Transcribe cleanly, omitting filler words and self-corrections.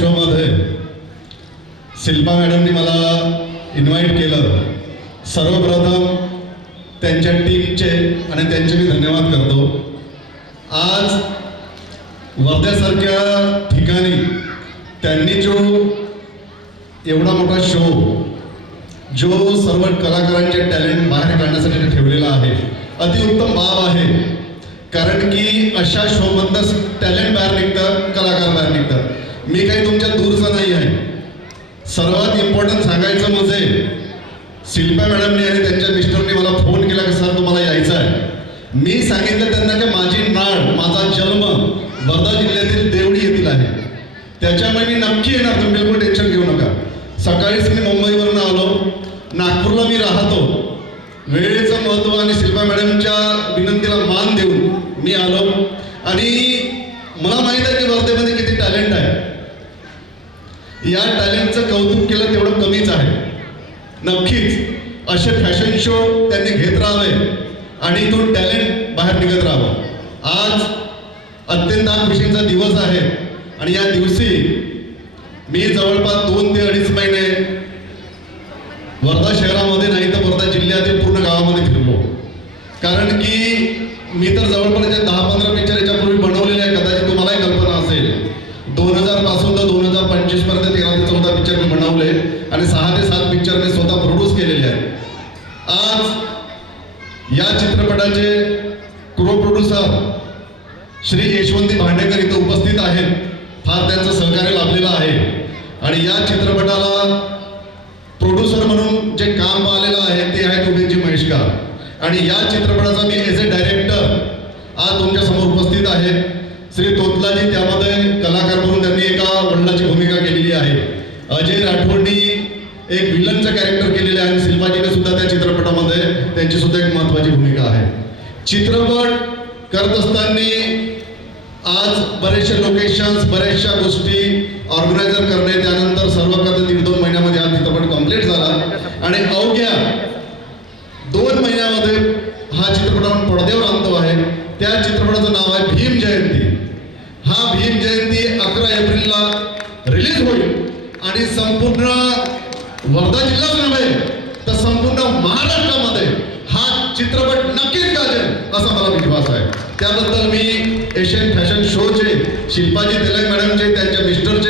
मध्ये शिल्पा मॅडमनी मला इन्व्हाइट केलं. सर्वप्रथम त्यांच्या टीमचे आणि त्यांचे मी धन्यवाद करतो. आज वर्ध्यासारख्या ठिकाणी त्यांनी जो एवढा मोठा शो जो सर्व कलाकारांचे टॅलेंट बाहेर काढण्यासाठी ठेवलेला आहे, अतिउत्तम बाब आहे. कारण की अशा शोमधूनच टॅलेंट बाहेर निघतं, कलाकार बाहेर निघतात. मी काही तुमच्या दूरचा नाही आहे. सर्वात इम्पॉर्टंट सांगायचं म्हणजे शिल्पा मॅडमनी आणि त्यांच्या मिस्टरनी मला फोन केला की सर तुम्हाला यायचं आहे. मी सांगितलं त्यांना की माझी नाळ, माझा जन्म वर्धा जिल्ह्यातील देवडी येथील आहे, त्याच्यामुळे मी नक्की येणार, तुम्ही बिलकुल टेन्शन घेऊ नका. सकाळीच मी मुंबईवरून आलो, नागपूरला मी राहतो. वेळेचं महत्त्व आणि शिल्पा मॅडमच्या विनंतीला मान देऊन मी आलो. आणि मला माहीत आहे की वर्धेमध्ये किती टॅलेंट आहे. या टॅलेंटचं कौतुक केलं तेवढं कमीच आहे. नक्कीच असे फॅशन शो त्यांनी घेत राहावे आणि तो टॅलेंट बाहेर निघत राहावं. आज अत्यंत खुशीचा दिवस आहे आणि या दिवशी मी जवळपास 2 ते 2.5 महिने वर्धा शहरामध्ये नाही तर वर्धा जिल्ह्यातील पूर्ण गावामध्ये फिरलो. कारण की मी तर जवळपास 10-15 पिक्चर याच्यापूर्वी बनवलेले आहे. कदाचित तुम्हालाही कल्पना असेल, 2000 पासून तर 2025 पर्यंत 13 ते 14 पिक्चर मी बनवले आणि 6 ते 7 पिक्चर मी स्वतः प्रोड्यूस केलेले आहेत. आज या चित्रपटाचे को प्रोड्युसर श्री यशवंती भांडेकर इथं उपस्थित आहेत. फार त्यांचं सहकार्य लाभलेलं आहे. आणि या चित्रपटाला प्रोड्युसर म्हणून जे काम पाहिलेलं आहे ते आहेत उमेशजी महेशकर. आणि या चित्रपटाचा मी एज अ डायरेक्टर आज तुमच्या समोर उपस्थित आहे. श्री तोतलाजी त्यामध्ये कलाकार म्हणून त्यांनी एका वडिलाची भूमिका केलेली आहे. अजय राठोडनी एक विलनचं कॅरेक्टर केलेलं आहे आणि शिल्पाजीने सुद्धा त्या चित्रपटामध्ये त्यांची सुद्धा एक महत्त्वाची भूमिका आहे. चित्रपट करत असताना आज बरेचसे लोकेशन्स, बऱ्याचशा गोष्टी ऑर्गनायझर करणे, त्यानंतर सर्व करता 1.5-2 महिन्यामध्ये हा चित्रपट कम्प्लीट झाला आणि अवघ्या 2 महिन्यामध्ये हा चित्रपट आपण पडद्यावर आणतो आहे. त्या चित्रपटाचं नाव आहे भीम जयंती. हा भीम जयंती 11 एप्रिलला रिलीज होईल आणि संपूर्ण वर्धा जिल्हाच नव्हे तर संपूर्ण महाराष्ट्रामध्ये हा चित्रपट नक्कीच गाजेल असा मला विश्वास आहे. त्याबद्दल मी एशियन फॅशन शोचे शिल्पाजी तेलंग मॅडमचे, त्यांच्या मिस्टरचे